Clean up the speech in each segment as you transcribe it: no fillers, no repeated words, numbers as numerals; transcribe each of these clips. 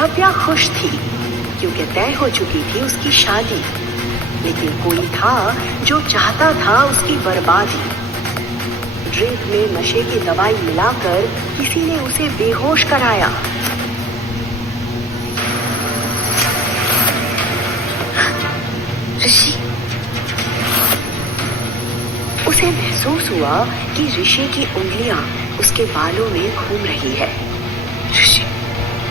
नव्या खुश थी क्योंकि तय हो चुकी थी उसकी शादी, लेकिन कोई था जो चाहता था उसकी बर्बादी। ड्रिंक में नशे की दवाई मिलाकर किसी ने उसे बेहोश कराया। ऋषि, उसे महसूस हुआ कि ऋषि की उंगलियां उसके बालों में घूम रही है। ऋषि,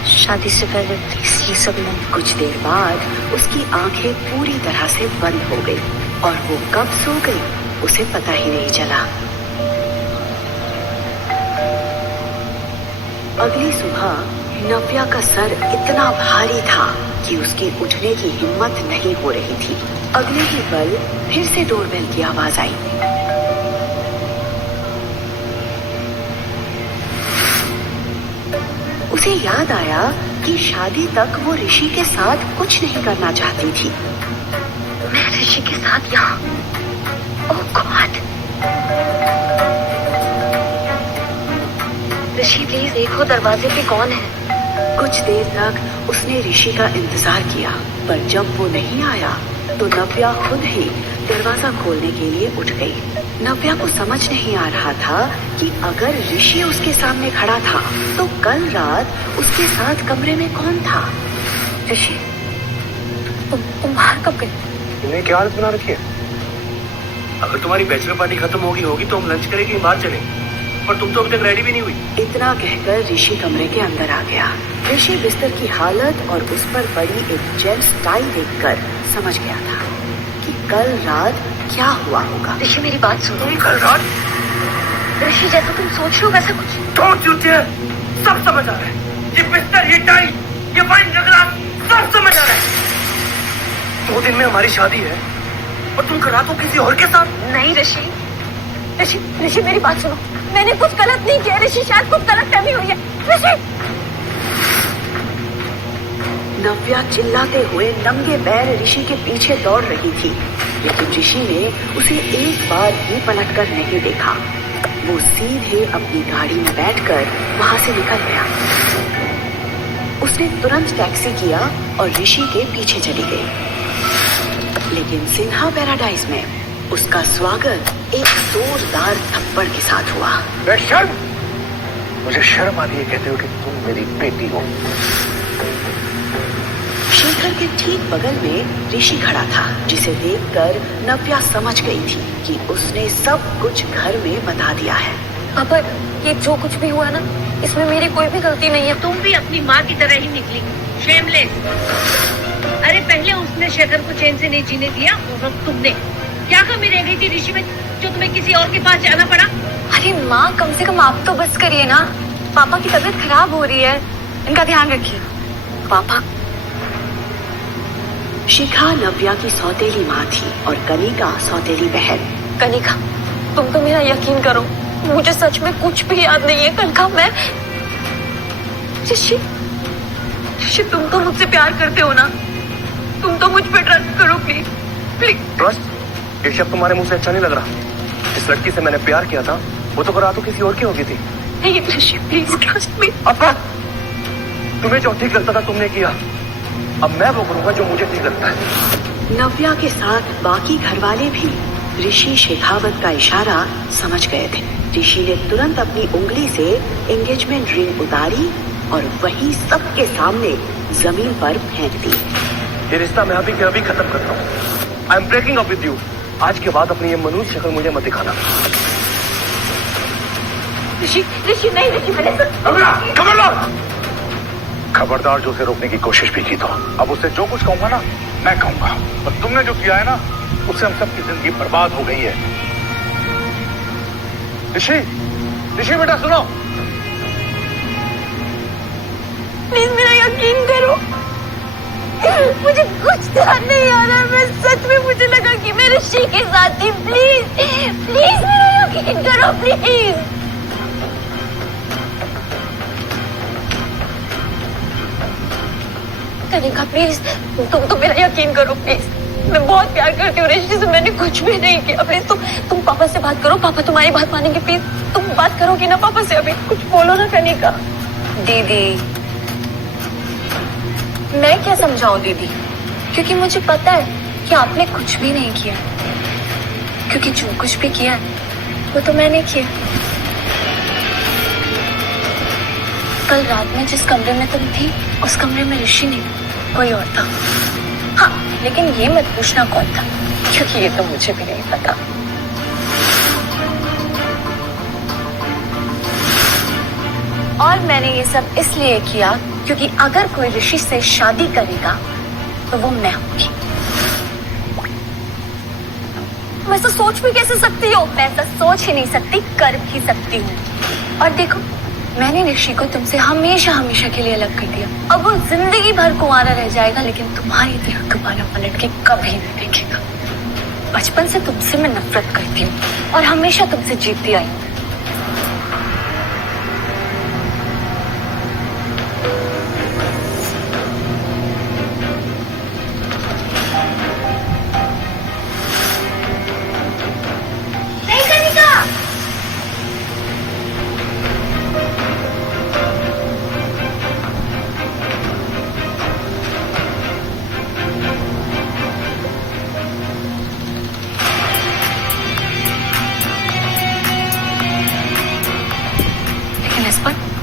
शादी से पहले प्लीज ये सब न। कुछ देर बाद उसकी आंखें पूरी तरह से बंद हो गई और वो कब सो गई उसे पता ही नहीं चला। अगली सुबह नव्या का सर इतना भारी था कि उसकी उठने की हिम्मत नहीं हो रही थी। अगले ही पल फिर से डोरबेल की आवाज आई। उसे याद आया कि शादी तक वो ऋषि के साथ कुछ नहीं करना चाहती थी। मैं ऋषि के साथ यहाँ। ओह गॉड। ऋषि प्लीज देखो दरवाजे पे कौन है। कुछ देर तक उसने ऋषि का इंतजार किया, पर जब वो नहीं आया तो नव्या खुद ही दरवाजा खोलने के लिए उठ गई। नव्या को समझ नहीं आ रहा था कि अगर ऋषि उसके सामने खड़ा था तो कल रात उसके साथ कमरे में कौन था। ऋषि, तुम बाहर कब गए? तुमने क्या हालत बना रखी है? अगर तुम्हारी बैचलर पार्टी खत्म होगी तो हम लंच करेंगे, बाहर चलें। पर तुम तो अभी तक रेडी भी नहीं हुई। इतना कहकर ऋषि कमरे के अंदर आ गया। ऋषि बिस्तर की हालत और उस पर पड़ी एक जेंट्स टाई देखकर समझ गया था कि कल रात क्या हुआ होगा। ऋषि मेरी बात सुनो। कल रात? ऋषि जैसा तुम सोच रहे हो वैसा कुछ। Don't you dare! सब समझ आ रहा है। ये बिस्तर, ये टाई, ये वाइन का गिलास, सब समझ आ रहा है। 2 दिन में हमारी शादी है और तुम कल रात को किसी और के साथ। नहीं ऋषि, ऋषि ऋषि मेरी बात सुनो। मैंने कुछ गलत नहीं किया ऋषि, शायद कुछ गलत फहमी हुई है। ऋषि! नव्या चिल्लाते हुए नंगे पैर ऋषि के पीछे दौड़ रही थी, लेकिन ऋषि ने उसे एक बार भी पलटकर नहीं देखा। वो सीधे अपनी गाड़ी में बैठकर वहां से निकल गया। उसने तुरंत टैक्सी किया और ऋषि के पीछे चली गई। लेकिन सिन्हा पैराडाइज में उसका स्वागत एक जोरदार थप्पड़ के साथ हुआ। बेशर्म! मुझे शर्म आती है कहते हो कि तुम मेरी बेटी हो। शेखर के ठीक बगल में ऋषि खड़ा था, जिसे देखकर नव्या समझ गई थी कि उसने सब कुछ घर में बता दिया है। पापा, ये जो कुछ भी हुआ ना, इसमें मेरी कोई भी गलती नहीं है। तुम भी अपनी माँ की तरह ही निकली, शेमलेस। अरे पहले उसने शेखर को चैन से नहीं जीने दिया और अब तुमने। क्या कमी रह गई थी ऋषि में जो तुम्हें किसी और के पास जाना पड़ा? अरे माँ, कम से कम आप तो बस करिए ना। पापा की तबीयत खराब हो रही है, इनका ध्यान रखिए। पापा। शिखा नव्या की सौतेली माँ थी और कनिका सौतेली बहन। कनिका, तुम तो मेरा यकीन करो, मुझे सच में कुछ भी याद नहीं है। कनिका, मैं ऋषि, ऋषि तुम तो मुझसे प्यार करते हो ना? तुम तो मुझ पे ट्रस्ट करो प्लीज, प्लीज। ट्रस्ट? ये शब्द तुम्हारे मुंह से अच्छा नहीं लग रहा। जिस लड़की से मैंने प्यार किया था वो तो रातों किसी और की होगी थी। नहीं ऋषि, प्लीज ट्रस्ट मी। अब्बा, तुम्हें जो ठीक लगता था तुमने किया, अब मैं वो करूंगा जो मुझे ठीक लगता है। नव्या के साथ बाकी घर वाले भी ऋषि शेखावत का इशारा समझ गए थे। ऋषि ने तुरंत अपनी उंगली से एंगेजमेंट रिंग उतारी और वहीं सबके सामने जमीन पर फेंक दी। ये रिश्ता मैं अभी के अभी खत्म करता हूँ। I am breaking up with you. आज के बाद अपनी ये मनुष्य शक्ल मुझे मत दिखाना। ऋषि, ऋषि नहीं, ऋषि मैंने खबरदार! खबरदार, जो उसे रोकने की कोशिश भी की तो अब उससे जो कुछ कहूंगा ना मैं कहूंगा। और तुमने जो किया है ना उससे हम सबकी जिंदगी बर्बाद हो गई है। ऋषि, ऋषि बेटा सुनो। प्लीज मेरा यकीन करो, मुझे कुछ ध्यान नहीं आ रहा। मैं सच में, मुझे लगा कि मैं ऋषि के साथ थी। प्लीज प्लीज मेरा यकीन करो प्लीज। कनिका प्लीज, तुम तो मेरा यकीन करो प्लीज। मैं बहुत प्यार करती हूँ ऋषि से, मैंने कुछ भी नहीं किया। प्लीज तुम पापा से बात करो, पापा तुम्हारी बात मानेंगे। प्लीज तुम बात करोगी ना पापा से? अभी कुछ बोलो ना कनिका। दीदी, मैं क्या समझाऊं दीदी, क्योंकि मुझे पता है कि आपने कुछ भी नहीं किया, क्योंकि जो कुछ भी किया है वो तो मैंने किया। कल रात में जिस कमरे में तुम थी उस कमरे में ऋषि नहीं, कोई और था। हाँ, लेकिन ये मत पूछना कौन था, क्योंकि ये तो मुझे भी नहीं पता। और मैंने ये सब इसलिए किया क्योंकि अगर कोई ऋषि से शादी करेगा तो वो मैं होंगी। मैं ऐसा सोच भी कैसे सकती हूँ? मैं ऐसा सोच ही नहीं सकती, कर भी सकती हूँ। और देखो, मैंने ऋषि को तुमसे हमेशा हमेशा के लिए अलग कर दिया। अब वो जिंदगी भर कुंवारा रह जाएगा, लेकिन तुम्हारी तरह दोबारा पलट के कभी नहीं देखेगा। बचपन से तुमसे मैं नफरत करती हूँ और हमेशा तुमसे जीतती आई हूँ।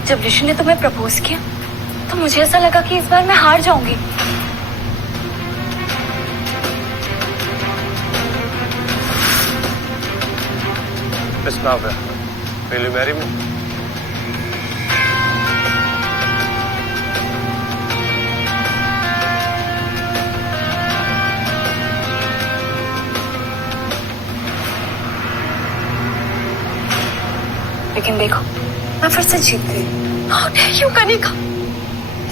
जब ऋषि ने तुम्हें प्रपोज किया तो मुझे ऐसा लगा कि इस बार मैं हार जाऊंगी। Miss Navya, will you marry me? लेकिन देखो, मैं फिर से जीत गई। क्यों कनिका?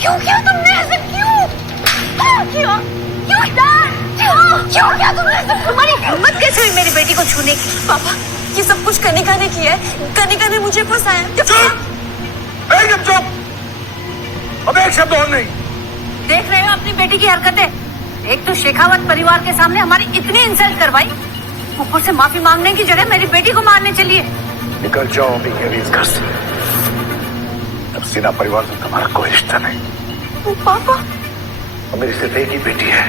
क्यों किया तुमने ऐसे? क्यों किया? क्यों किया तुमने ऐसे? तुम्हारी हिम्मत कैसे हुई मेरी बेटी को छूने की? पापा, ये सब कुछ कनिका ने किया है। कनिका ने मुझे फंसाया। चुप! एकदम चुप! अब एक शब्द और नहीं। देख रहे हो अपनी बेटी की हरकतें? एक तो शेखावत परिवार के सामने हमारी इतनी इंसल्ट करवाई, ऊपर से माफी मांगने की जगह मेरी बेटी को मारने चली है। निकल जाओ अभी मेरी इस घर से। सिन्हा परिवार से तुम्हारा कोई रिश्ता नहीं। पापा, और मेरी सिर्फ एक ही बेटी है,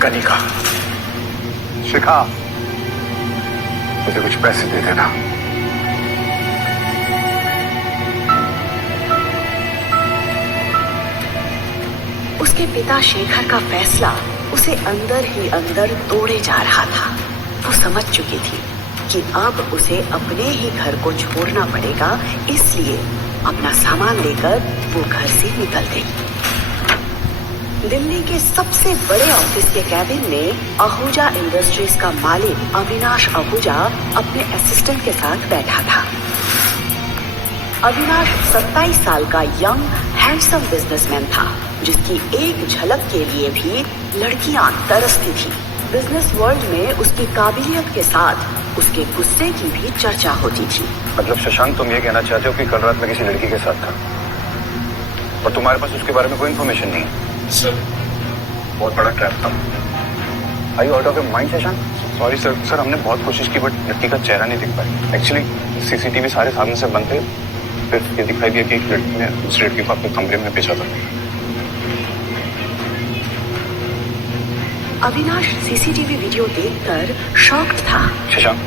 कनिका। शिखा, मुझे कुछ पैसे दे देना। उसके पिता शेखर का फैसला उसे अंदर ही अंदर तोड़े जा रहा था। वो समझ चुकी थी कि अब उसे अपने ही घर को छोड़ना पड़ेगा, इसलिए अपना सामान लेकर वो घर से निकल गई। दिल्ली के सबसे बड़े ऑफिस के कैबिन में आहूजा इंडस्ट्रीज का मालिक अविनाश आहूजा अपने असिस्टेंट के साथ बैठा था। अविनाश 27 साल का यंग हैंडसम बिजनेसमैन था, जिसकी एक झलक के लिए भी लड़कियां तरसती थी। बिजनेस वर्ल्ड में उसकी काबिलियत के साथ उसके गुस्से की भी चर्चा होती थी। मतलब शशांक, तुम ये कहना चाहते हो कि कल रात में किसी लड़की के साथ था और तुम्हारे पास उसके बारे में कोई इन्फॉर्मेशन नहीं है? सर, बहुत बड़ा ट्रैप था। Are you out of your mind, Shashank? Sorry sir, हमने बहुत कोशिश की बट लड़की का चेहरा नहीं दिख पाया। एक्चुअली सीसीटीवी सारे सामने से बंद थे, फिर ये दिखाई दिया कि एक लड़की ने दूसरी लड़की को अपने कमरे में भेजा था। अविनाश सीसीटीवी वीडियो देखकर शॉक्ड था। शशांक,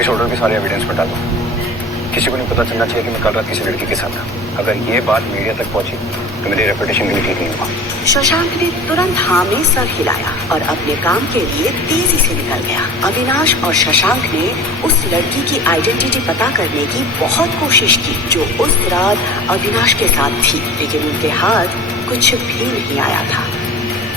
इस ऑर्डर के सारे एविडेंस बता दो। किसी को नहीं पता चलना चाहिए कि मैं कल रात किसी लड़की के साथ था। अगर ये बात मीडिया तक पहुंची तो मेरी रेपुटेशन भी ठीक नहीं हुआ। शशांक ने तुरंत हाँ में सर हिलाया और अपने काम के लिए तेजी से निकल गया। अविनाश और शशांक ने उस लड़की की आइडेंटिटी पता करने की बहुत कोशिश की जो उस रात अविनाश के साथ थी, लेकिन उनके हाथ कुछ भी नहीं आया था।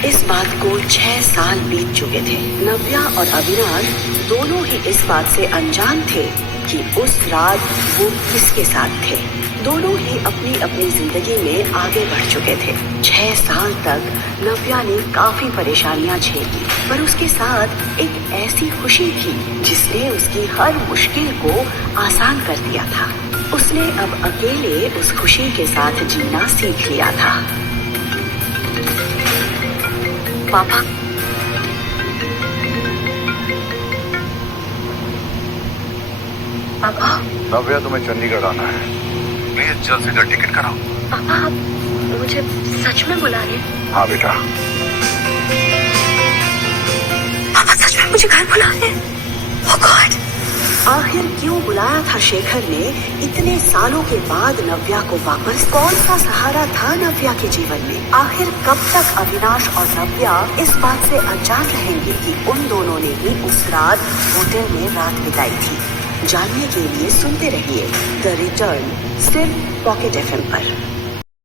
इस बात को 6 साल बीत चुके थे। नव्या और अविनाश दोनों ही इस बात से अनजान थे कि उस रात वो किसके साथ थे। दोनों ही अपनी अपनी जिंदगी में आगे बढ़ चुके थे। 6 साल तक नव्या ने काफी परेशानियां झेली, पर उसके साथ एक ऐसी खुशी थी जिसने उसकी हर मुश्किल को आसान कर दिया था। उसने अब अकेले उस खुशी के साथ जीना सीख लिया था। पापा, नव्या, तुम्हें चंडीगढ़ आना है। प्लीज जल्द से जल्द टिकट कराओ। पापा, मुझे सच में बुला रहे हैं? हाँ बेटा। पापा सच में मुझे घर बुला रहे हैं? Oh God! आखिर क्यों बुलाया था शेखर ने इतने सालों के बाद नव्या को वापस? कौन सा सहारा था नव्या के जीवन में? आखिर कब तक अविनाश और नव्या इस बात से अनजान रहेंगे कि उन दोनों ने ही उस रात होटल में रात बिताई थी? जानने के लिए सुनते रहिए द रिटर्न सिर्फ पॉकेट FM पर।